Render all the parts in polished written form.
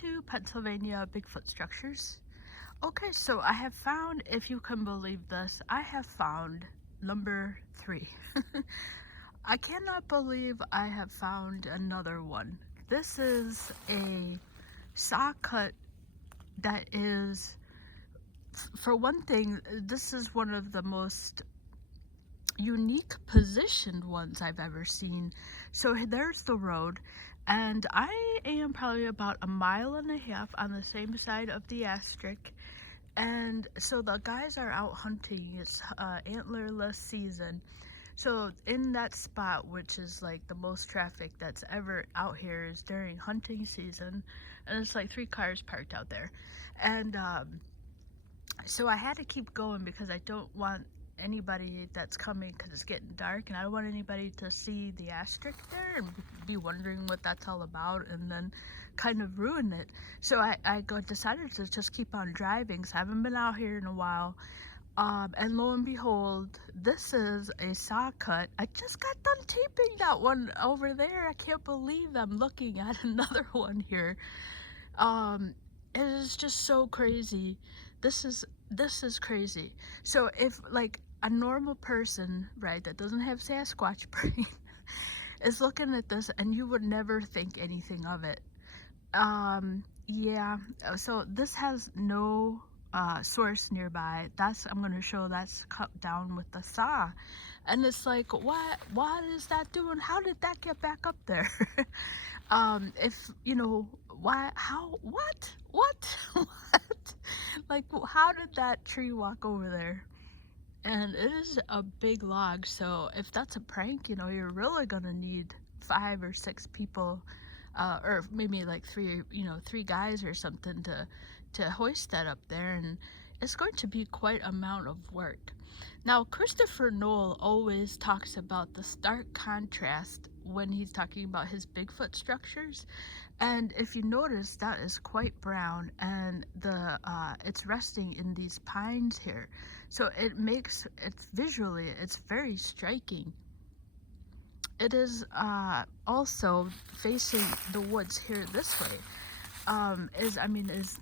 to Pennsylvania Bigfoot Structures. Okay, so I have found, if you can believe this, I have found number 3. I cannot believe I have found another one. This is a saw cut that is, for one thing, this is one of the most unique positioned ones I've ever seen. So there's the road, and I am probably about 1.5 miles on the same side of the asterisk. And so the guys are out hunting. It's antlerless season. So in that spot, which is like the most traffic that's ever out here, is during hunting season, and it's like 3 cars parked out there. And so I had to keep going because I don't want anybody that's coming, because it's getting dark, and I don't want anybody to see the asterisk there and be wondering what that's all about and then kind of ruin it. So I decided to just keep on driving, so I haven't been out here in a while. And lo and behold, this is a saw cut. I just got done taping that one over there. I can't believe I'm looking at another one here. It is just so crazy. This is crazy. So if like a normal person, right, that doesn't have Sasquatch brain is looking at this, and you would never think anything of it. Yeah, so this has no source nearby. I'm going to show that's cut down with the saw. And it's like, what is that doing? How did that get back up there? If, you know, why, how, what? Like, how did that tree walk over there? And it is a big log, so if that's a prank, you know, you're really gonna need 5 or 6 people, or maybe like 3 guys or something to hoist that up there, and it's going to be quite amount of work. Now, Christopher Noel always talks about the stark contrast when he's talking about his Bigfoot structures, and if you notice, that is quite brown, and it's resting in these pines here, so it's very striking. It is also facing the woods here this way. Is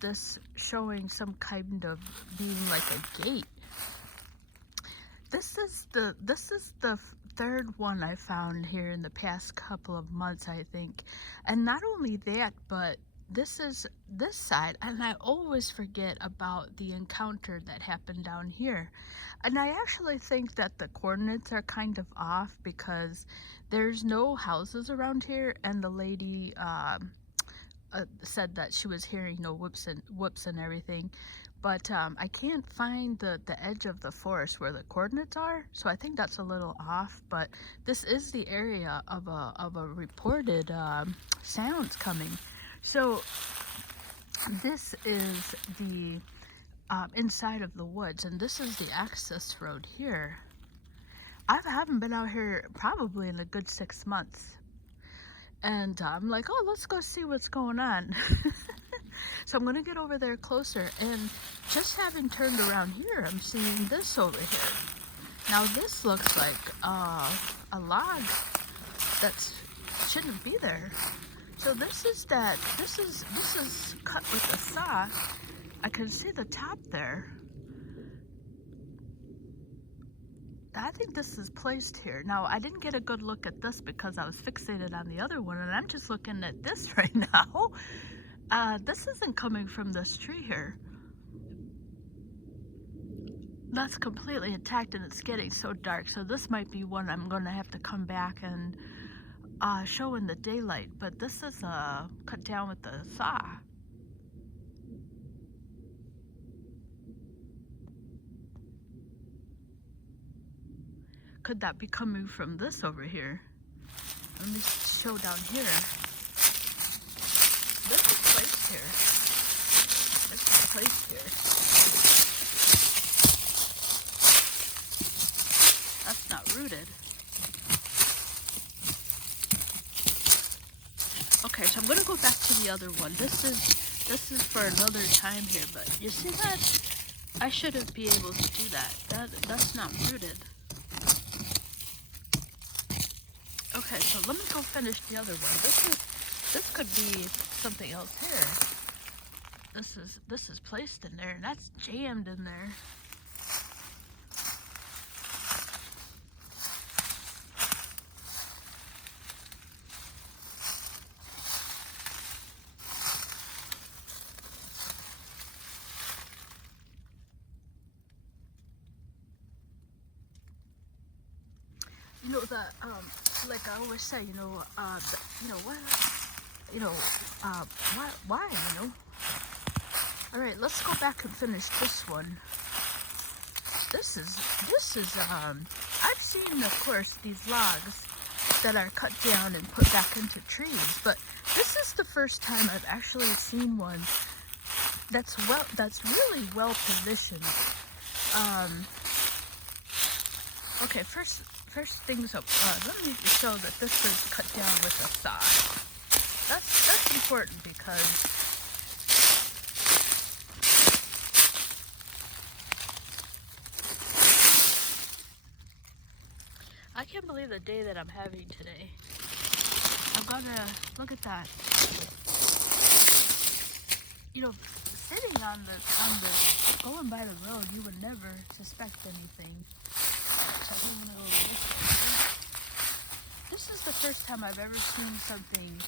this showing some kind of being like a gate? This is the 3rd one I found here in the past couple of months, I think. And not only that, but this is this side, and I always forget about the encounter that happened down here. And I actually think that the coordinates are kind of off, because there's no houses around here, and the lady said that she was hearing no whoops and everything, but I can't find the edge of the forest where the coordinates are, so I think that's a little off. But this is the area of a reported sounds coming. So this is the inside of the woods, and this is the access road here. I haven't been out here probably in a good 6 months. And I'm like, oh, let's go see what's going on. So I'm going to get over there closer. And just having turned around here, I'm seeing this over here. Now this looks like a log that shouldn't be there. So this is cut with a saw. I can see the top there. I think this is placed here. Now, I didn't get a good look at this because I was fixated on the other one, and I'm just looking at this right now. This isn't coming from this tree here. That's completely intact, and it's getting so dark, so this might be one I'm going to have to come back and show in the daylight. But this is cut down with the saw. Could that be coming from this over here? Let me show down here. This is placed here. This is placed here. That's not rooted. Okay, so I'm gonna go back to the other one. This is for another time here, but you see that? I shouldn't be able to do that. That's not rooted. Okay, so let me go finish the other one. This could be something else here. this is placed in there, and that's jammed in there. You know the like I always say, you know, you know what, you know, why, you know. All right, let's go back and finish this one. This is I've seen, of course, these logs that are cut down and put back into trees, but this is the first time I've actually seen one that's really well positioned. Okay, first things up. Let me show that this was cut down with a saw. That's important because I can't believe the day that I'm having today. I'm gonna look at that. You know, sitting on the going by the road, you would never suspect anything. So I think I'm gonna go this way. This is the first time I've ever seen something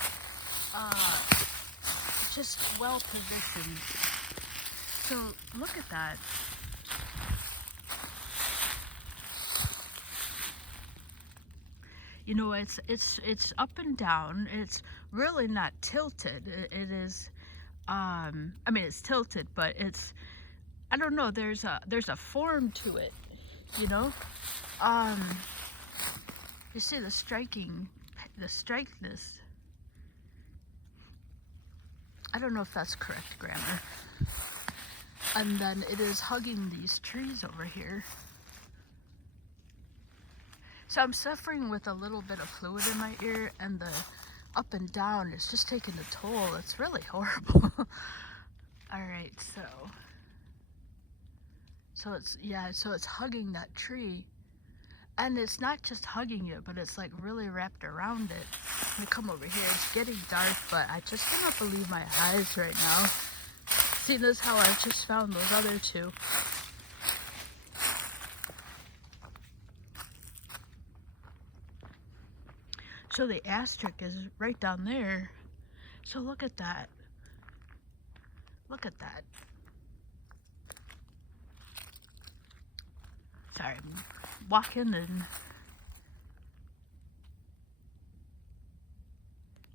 just well positioned. So look at that. You know, it's up and down. It's really not tilted. It is. I mean, it's tilted, but it's. I don't know. There's a form to it. You know. You see the strikeness. I don't know if that's correct grammar. And then it is hugging these trees over here. So I'm suffering with a little bit of fluid in my ear, and the up and down is just taking a toll. It's really horrible. All right, so it's hugging that tree. And it's not just hugging it, but it's like really wrapped around it. Let me come over here. It's getting dark, but I just cannot believe my eyes right now. See, this is how I just found those other two. So the asterisk is right down there. So look at that. Look at that. Sorry, I'm walking and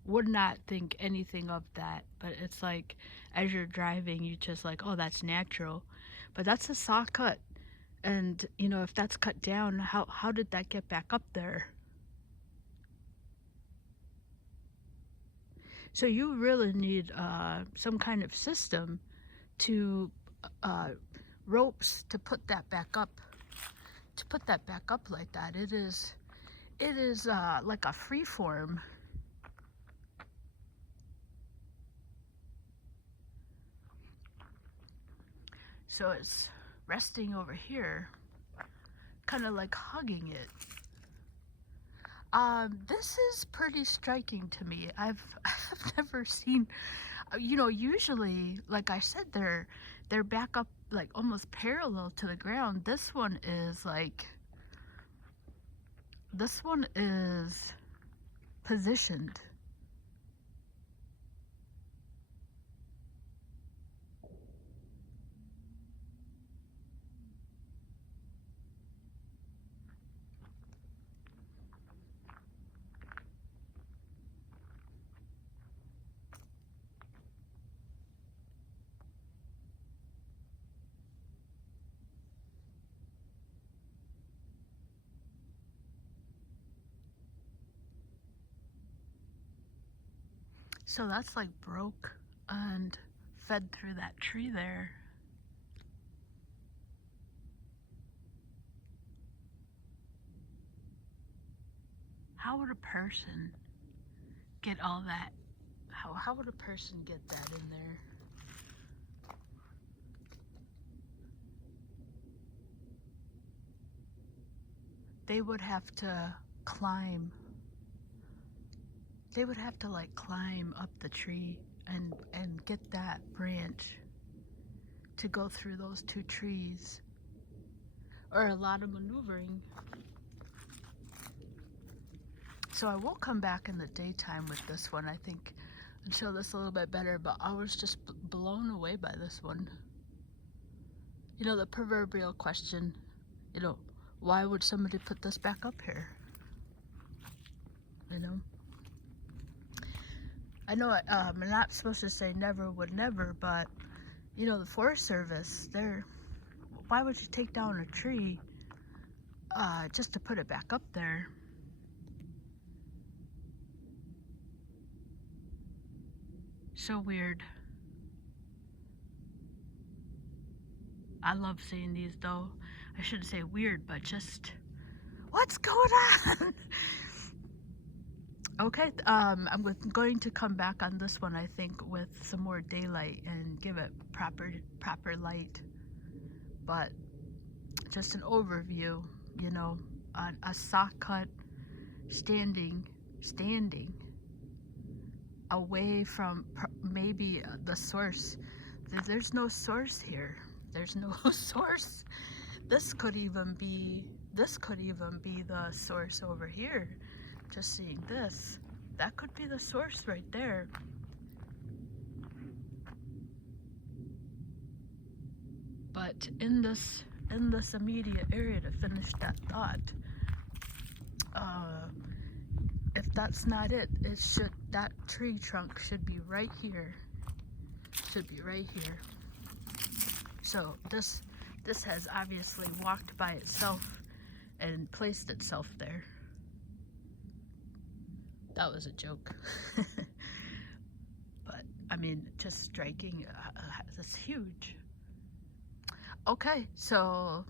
would not think anything of that, but it's like as you're driving, you just like, oh, that's natural. But that's a saw cut, and you know, if that's cut down, how did that get back up there? So you really need some kind of system to ropes to put that back up. To put that back up like that, it is like a free form. So it's resting over here, kind of like hugging it. This is pretty striking to me. I've never seen, you know, usually, like I said, they're back up like almost parallel to the ground. This one is positioned. So that's like broke and fed through that tree there. How would a person get all that? How would a person get that in there? They would have to climb. They would have to like climb up the tree and get that branch to go through those two trees, or a lot of maneuvering. So I will come back in the daytime with this one, I think, and show this a little bit better, but I was just blown away by this one. You know, the proverbial question, you know, why would somebody put this back up here? You know? I know I'm not supposed to say never would never, but, you know, the Forest Service, why would you take down a tree just to put it back up there? So weird. I love seeing these though. I shouldn't say weird, but just, what's going on? Okay, I'm going to come back on this one, I think, with some more daylight and give it proper light. But just an overview, you know, on a saw cut standing away from maybe the source. There's no source here. There's no source. This could even be the source over here. Just seeing this, that could be the source right there. But in this immediate area, to finish that thought, if that's not it, that tree trunk should be right here. Should be right here. So this has obviously walked by itself and placed itself there. That was a joke. But I mean, just striking. That's huge. Okay, so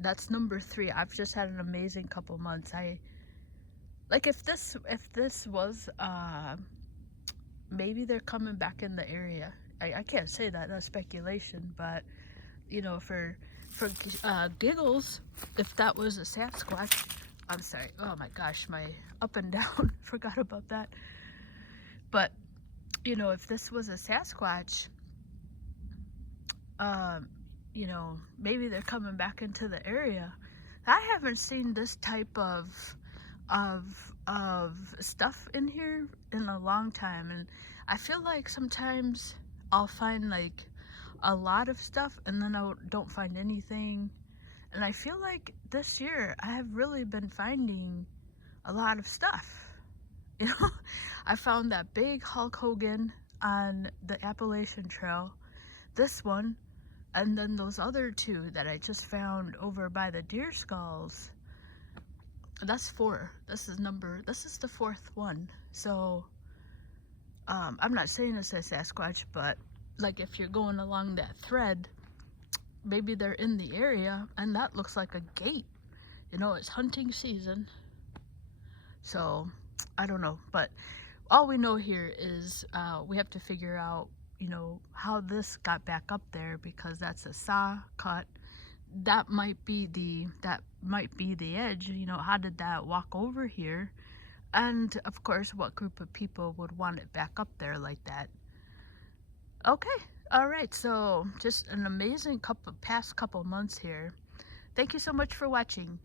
that's number 3. I've just had an amazing couple months. If this was maybe they're coming back in the area. I can't say that, that's speculation, but you know, for giggles, if that was a Sasquatch, I'm sorry, oh my gosh, my up and down, forgot about that. But you know, if this was a Sasquatch, you know, maybe they're coming back into the area. I haven't seen this type of stuff in here in a long time, and I feel like sometimes I'll find like a lot of stuff and then I don't find anything, and I feel like this year I have really been finding a lot of stuff. You know, I found that big Hulk Hogan on the Appalachian Trail, this one, and then those other 2 that I just found over by the deer skulls. That's 4. This is the 4th one. So I'm not saying it's a Sasquatch, but like if you're going along that thread, maybe they're in the area, and that looks like a gate. You know, it's hunting season. So I don't know, but all we know here is we have to figure out, you know, how this got back up there, because that's a saw cut. That might be the edge. You know, how did that walk over here? And of course, what group of people would want it back up there like that? Okay, all right, so just an amazing past couple months here. Thank you so much for watching.